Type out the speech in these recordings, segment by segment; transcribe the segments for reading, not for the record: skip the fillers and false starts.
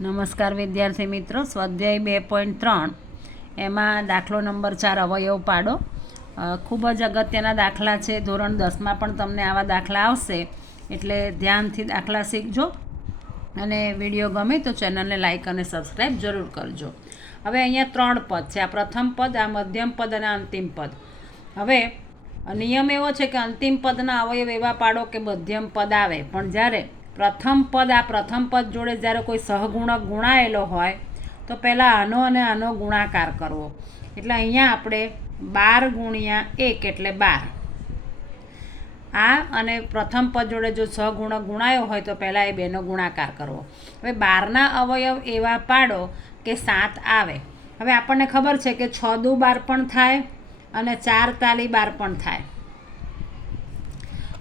નમસ્કાર વિદ્યાર્થી મિત્રો, સ્વાધ્યાય 2.3 એમાં દાખલો નંબર 4 અવયવ પાડો. ખૂબ જ અગત્યના દાખલા છે. ધોરણ 10માં પણ તમને આવા દાખલા આવશે, એટલે ધ્યાનથી દાખલા શીખજો. અને વિડીયો ગમે તો ચેનલને લાઇક અને સબસ્ક્રાઈબ જરૂર કરજો. હવે અહીંયા 3 પદ છે. આ પ્રથમ પદ, આ મધ્યમ પદ અને અંતિમ પદ. હવે નિયમ એવો છે કે અંતિમ પદના અવયવ એવા પાડો કે મધ્યમ પદ આવે, પણ જ્યારે પ્રથમ પદ જોડે જ્યારે કોઈ સહગુણક ગુણાયેલો હોય તો પહેલાં આનો અને આનો ગુણાકાર કરવો. એટલે અહીંયા આપણે 12 ગુણ્યા 1 એટલે 12. આ અને પ્રથમ પદ જોડે જો સહગુણક ગુણાયો હોય તો પહેલાં એ બેનો ગુણાકાર કરવો. હવે 12ના અવયવ એવા પાડો કે 7 આવે. હવે આપણને ખબર છે કે 6 દુ 12 પણ થાય અને 4 તાલી 12 પણ થાય.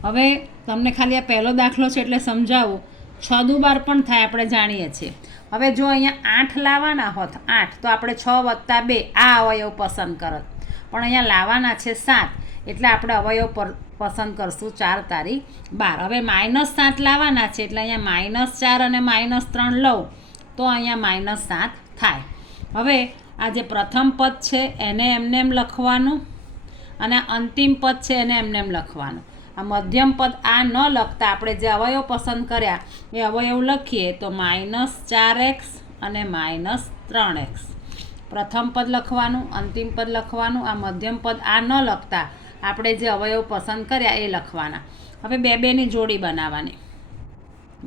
હવે તમને ખાલી આ પહેલો દાખલો છે એટલે સમજાવું. 6 દુ 12 પણ થાય, આપણે જાણીએ છીએ. હવે જો અહીંયા 8 લાવવાના હોત, 8 તો આપણે 6 વત્તા 2 આ અવયવ પસંદ કરત. પણ અહીંયા લાવવાના છે 7, એટલે આપણે અવયવ પસંદ કરશું 4 તારી 12. હવે -7 લાવવાના છે, એટલે અહીંયા -4 અને -3 લઉં તો અહીંયા -7 થાય. હવે આ જે પ્રથમ પદ છે એને એમને એમ લખવાનું, અને અંતિમ પદ છે એને એમને એમ લખવાનું. આ મધ્યમ પદ આ ન લખતા આપણે જે અવયવ પસંદ કર્યા એ અવયવ લખીએ તો -4x અને -3x. પ્રથમ પદ લખવાનું, અંતિમ પદ લખવાનું. આ મધ્યમ પદ આ ન લખતા આપણે જે અવયવ પસંદ કર્યા એ લખવાના. હવે બેની જોડી બનાવવાની.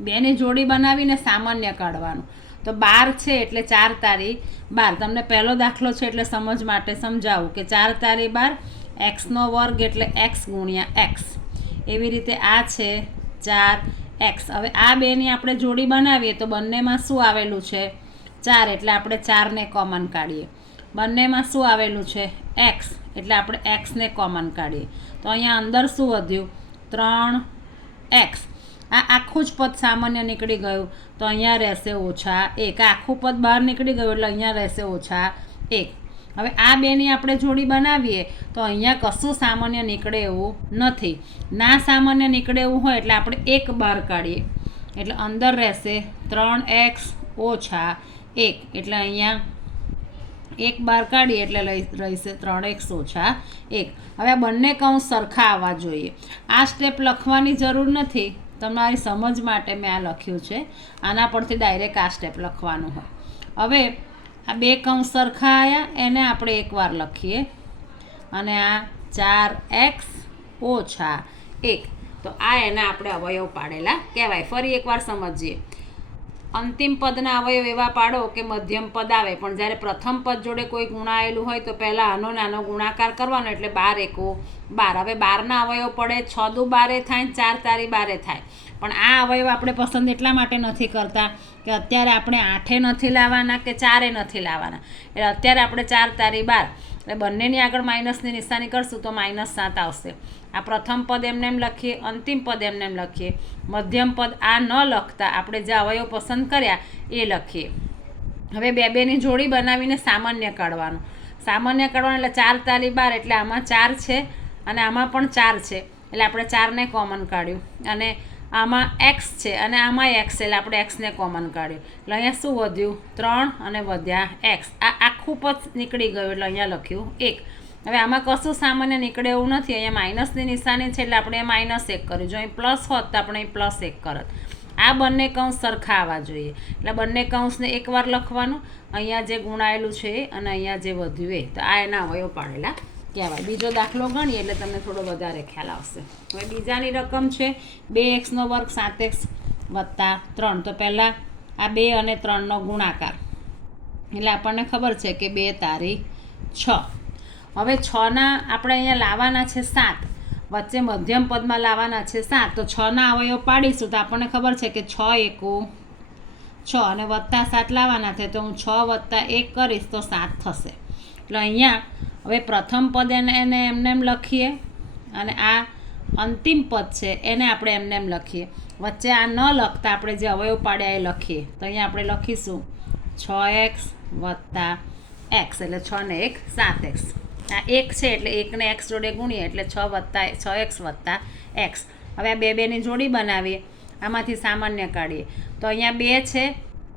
બેની જોડી બનાવીને સામાન્ય કાઢવાનું. તો 12 છે એટલે 4 તારી 12. તમને પહેલો દાખલો છે એટલે સમજ માટે સમજાવું કે 4 તારી 12, xનો વર્ગ એટલે x ગુણ્યા x. એવી રીતે આ છે 4x. હવે આ બેની આપણે જોડી બનાવીએ તો બંનેમાં શું આવેલું છે? 4, એટલે આપણે 4ને કોમન કાઢીએ. બંનેમાં શું આવેલું છે? x, એટલે આપણે xને કોમન કાઢીએ. તો અહીંયા અંદર શું વધ્યું? 3x. આ આખું જ પદ સામાન્ય નીકળી ગયું તો અહીંયા રહેશે -1. આખું પદ બહાર નીકળી ગયું એટલે અહીંયા રહેશે -1. હવે આ બેની આપણે જોડી બનાવીએ તો અહીંયા કશું સામાન્ય નીકળે એવું નથી. ના સામાન્ય નીકળે એવું હોય એટલે આપણે 1 બહાર કાઢીએ, એટલે અંદર રહેશે 3x - 1. એટલે અહીંયા 1 બહાર કાઢીએ એટલે રહેશે 3x - 1. હવે આ બંને કૌંસ સરખા આવવા જોઈએ. આ સ્ટેપ લખવાની જરૂર નથી, તમારી સમજ માટે મેં આ લખ્યું છે. આના પરથી ડાયરેક્ટ આ સ્ટેપ લખવાનું હોય. હવે આ 2 કૌંસ સરખા આવ્યા, એને આપણે એકવાર લખીએ, અને આ 4x - 1. તો આ એને આપણે અવયવ પાડેલા કહેવાય. ફરી એકવાર સમજીએ. અંતિમ પદના અવયવ એવા પાડો કે મધ્યમ પદ આવે, પણ જ્યારે પ્રથમ પદ જોડે કોઈ ગુણાયેલું હોય તો પહેલાં આનો નાનો ગુણાકાર કરવાનો, એટલે 12 એકુ 12. હવે 12ના અવયવ પડે 6 દુ 12 થાય, 4 તારી 12 થાય. પણ આ અવયવ આપણે પસંદ એટલા માટે નથી કરતા કે અત્યારે આપણે 8 નથી લાવવાના કે 4 નથી લાવવાના. એટલે અત્યારે આપણે 4 તારી 12, એટલે બંનેની આગળ માઇનસની નિશાની કરશું તો -7 આવશે. આ પ્રથમ પદ એમને એમ લખીએ, અંતિમ પદ એમને એમ લખીએ. મધ્યમ પદ આ ન લખતા આપણે જે અવયવ પસંદ કર્યા એ લખીએ. હવે બેની જોડી બનાવીને સામાન્ય કાઢવાનું. સામાન્ય કાઢવાનું એટલે 4 તારી 12, એટલે આમાં 4 છે અને આમાં પણ 4 છે, એટલે આપણે 4ને કોમન કાઢ્યું. અને આમાં x છે અને આમાં x, એટલે આપણે xને કોમન કાઢ્યું. એટલે અહીંયા શું વધ્યું? 3 અને વધ્યા x. આ આખું પદ નીકળી ગયું એટલે અહીંયા લખ્યું 1. હવે આમાં કશું સામાન્ય નીકળે એવું નથી. અહીંયા માઇનસની નિશાની છે એટલે આપણે -1 કર્યું. જો અહીં પ્લસ હોત તો આપણે અહીં +1 કરત. આ બંને કૌંસ સરખા આવવા જોઈએ, એટલે બંને કૌંસને એકવાર લખવાનું. અહીંયા જે ગુણાયેલું છે અને અહીંયા જે વધ્યું એ. તો આ એના અવયવ પાડેલા કહેવાય. બીજો દાખલો ગણીએ એટલે તમને થોડો વધારે ખ્યાલ આવશે. હવે બીજાની રકમ છે 2x² 7x + 3. તો પહેલાં આ 2 અને 3નો ગુણાકાર, એટલે આપણને ખબર છે કે 2 તારી 6. હવે 6ના આપણે અહીંયા લાવવાના છે 7, વચ્ચે મધ્યમ પદમાં લાવવાના છે 7. તો 6ના અવયવ પાડીશું તો આપણને ખબર છે કે 6 એકુ 6, અને +7 લાવવાના છે તો હું 6 + 1 કરીશ તો 7 થશે. એટલે અહીંયા હવે પ્રથમ પદ એને એમને એમ લખીએ, અને આ અંતિમ પદ છે એને આપણે એમને એમ લખીએ. વચ્ચે આ ન લખતા આપણે જે અવયવ પાડ્યા એ લખીએ. તો અહીંયા આપણે લખીશું 6x + x, એટલે 6 ને 1 7x. આ 1 છે એટલે 1ને x જોડે ગુણીએ એટલે 6x + x. હવે આ બેની જોડી બનાવીએ, આમાંથી સામાન્ય કાઢીએ. તો અહીંયા 2 છે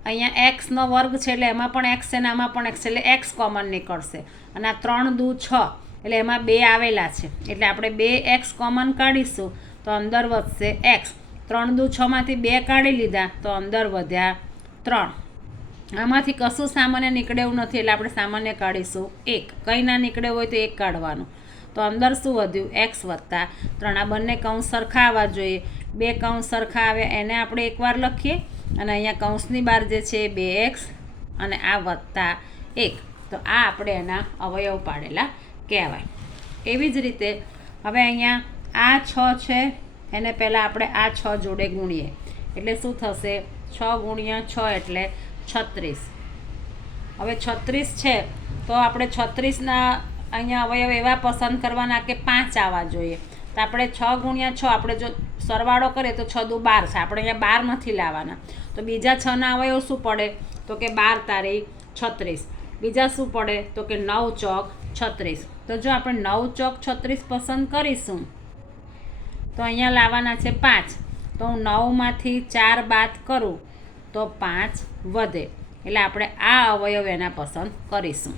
અહીંયા એક્સનો વર્ગ છે એટલે એમાં પણ એક્સ છે ને આમાં પણ એક્સ, એટલે એક્સ કોમન નીકળશે. અને આ 3 દુ 6 એટલે એમાં 2 આવેલા છે એટલે આપણે 2 એક્સ કોમન કાઢીશું તો અંદર વધશે એક્સ. 3 દુ 6 માંથી 2 કાઢી લીધા તો અંદર વધ્યા 3. આમાંથી કશું સામાન્ય નીકળે એવું નથી એટલે આપણે સામાન્ય કાઢીશું 1. કંઈ ના નીકળે હોય તો 1 કાઢવાનું. તો અંદર શું વધ્યું? એક્સ વત્તા 3. આ બંને કૌંસ સરખા આવવા જોઈએ. 2 કૌંસ સરખા આવ્યા એને આપણે એકવાર લખીએ અને અહીંયા કૌંસની બહાર જે છે 2x અને આ વત્તા 1. તો આ આપણે એના અવયવ પાડેલા કહેવાય. એવી જ રીતે હવે અહીંયા આ 6 છે એને પહેલાં આપણે આ 6 જોડે ગુણીએ એટલે શું થશે? 6 ગુણ્યા 6 એટલે 36. હવે 36 છે તો આપણે 36ના અહીંયા અવયવ એવા પસંદ કરવાના કે 5 આવવા જોઈએ. તો આપણે 6 ગુણ્યા 6 આપણે જો સરવાળો કરીએ તો 6 દુ 12 છે. આપણે અહીંયા 12 નથી લાવવાના. તો બીજા 6ના અવયવ શું પડે? તો કે 12 તારી 36. બીજા શું પડે? તો કે 9 ચોક 36. તો જો આપણે 9 ચોક 36 પસંદ કરીશું તો અહીંયા લાવવાના છે 5. તો હું 9માંથી 4 બાદ કરું તો 5 વધે એટલે આપણે આ અવયવ એના પસંદ કરીશું.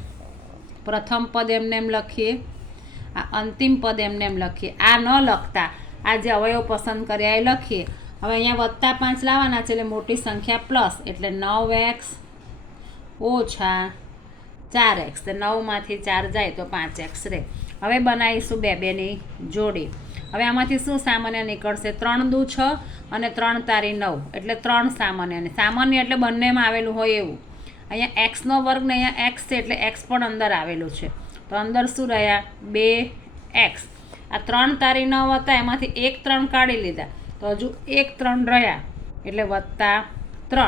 પ્રથમ પદ એમને એમ લખીએ, આ અંતિમ પદ એમને એમ લખીએ. આ ન લખતા આ જે અવયવ પસંદ કર્યા એ લખીએ. હવે અહીંયા વત્તા 5 લાવવાના છે એટલે મોટી સંખ્યા પ્લસ એટલે 9x ઓછા 4x. તો 9માંથી 4 જાય તો 5x રહે. હવે બનાવીશું 2ની જોડી. હવે આમાંથી શું સામાન્ય નીકળશે? 3 દુ 6 અને 3 તારી 9 એટલે 3 સામાન્ય. અને સામાન્ય એટલે બંનેમાં આવેલું હોય એવું. અહીંયા એક્સનો વર્ગ ને અહીંયા એક્સ છે એટલે એક્સ પણ અંદર આવેલું છે. તો અંદર શું રહ્યા? 2x. આ 3 તારી 9 હતા એમાંથી 1 3 કાઢી લીધા તો હજુ 1 3 રહ્યા એટલે વત્તા 3.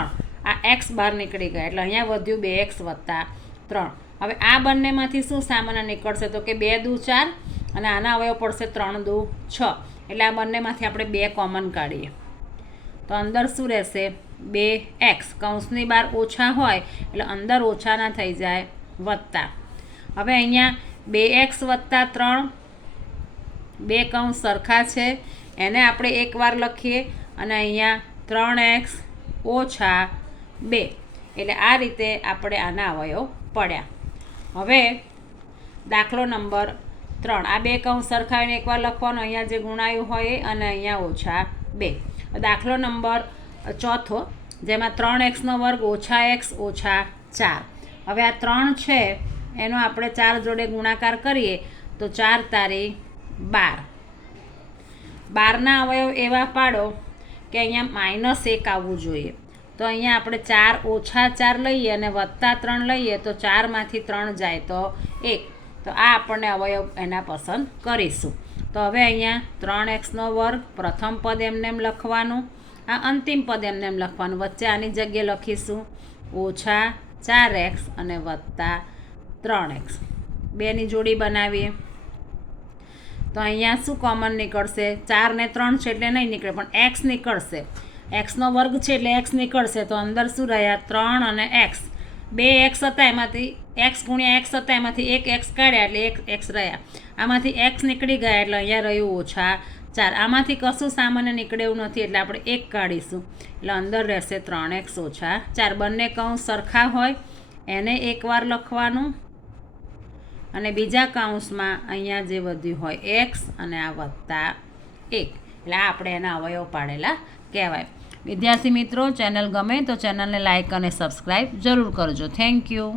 આ એક્સ બહાર નીકળી ગયા એટલે અહીંયા વધ્યું 2x વત્તા 3. હવે આ બંનેમાંથી શું સામાન્ય નીકળશે? તો કે 2 દુ 4 અને આના અવયવ પડશે 3 દુ 6 એટલે આ બંનેમાંથી આપણે 2 કોમન કાઢીએ તો અંદર શું રહેશે? 2x. કૌંસની બહાર ઓછા હોય એટલે અંદર ઓછા ના થઈ જાય વત્તા. હવે અહીંયા 2x વત્તા 3 2 કૌંસ સરખા છે એને આપણે એકવાર લખીએ અને અહીંયા 3x ઓછા 2 એટલે આ રીતે આપણે આના અવયવ પડ્યા. હવે દાખલો નંબર 3. આ 2 કૌંસ સરખાવીને એકવાર લખવાનું, અહીંયા જે ગુણાયું હોય એ અને અહીંયા ઓછા 2. દાખલો નંબર 4 જેમાં 3x વર્ગ ઓછા x ઓછા 4. હવે આ 3 છે એનો આપણે 4 જોડે ગુણાકાર કરીએ તો 4 તારી 12. 12ના અવયવ એવા પાડો કે અહીંયા -1 આવવું જોઈએ. તો અહીંયા આપણે 4 ઓછા 4 લઈએ અને વત્તા 3 લઈએ તો 4માંથી 3 જાય તો 1. તો આ આપણને અવયવ એના પસંદ કરીશું. તો હવે અહીંયા 3x વર્ગ પ્રથમ પદ એમને એમ લખવાનું, આ અંતિમ પદ એમને એમ લખવાનું. વચ્ચે આની જગ્યાએ લખીશું ઓછા 4x અને વત્તા 3x. 2ની જોડી બનાવીએ તો અહીંયા શું કોમન નીકળશે? 4 ને 3 છે એટલે નહીં નીકળે પણ x નીકળશે. એક્સનો વર્ગ છે એટલે એક્સ નીકળશે તો અંદર શું રહ્યા? 3 અને એક્સ. 2x હતા એમાંથી x ગુણ્યા x હતા એમાંથી 1 x કાઢ્યા એટલે 1 x રહ્યા. આમાંથી x નીકળી ગયા એટલે અહીંયા રહ્યું ઓછા 4. આમાંથી કશું સામાન્ય નીકળે એવું નથી એટલે આપણે 1 કાઢીશું એટલે અંદર રહેશે 3x ઓછા 4. બંને કૌંસ સરખા હોય એને એકવાર લખવાનું અને બીજા કૌંસમાં અહીંયા જે વધ્યું હોય x અને આ વત્તા 1 એટલે આપણે એના અવયવ પાડેલા કહેવાય. વિદ્યાર્થી મિત્રો, ચેનલ ગમે તો ચેનલને લાઇક અને સબસ્ક્રાઈબ જરૂર કરજો. Thank you.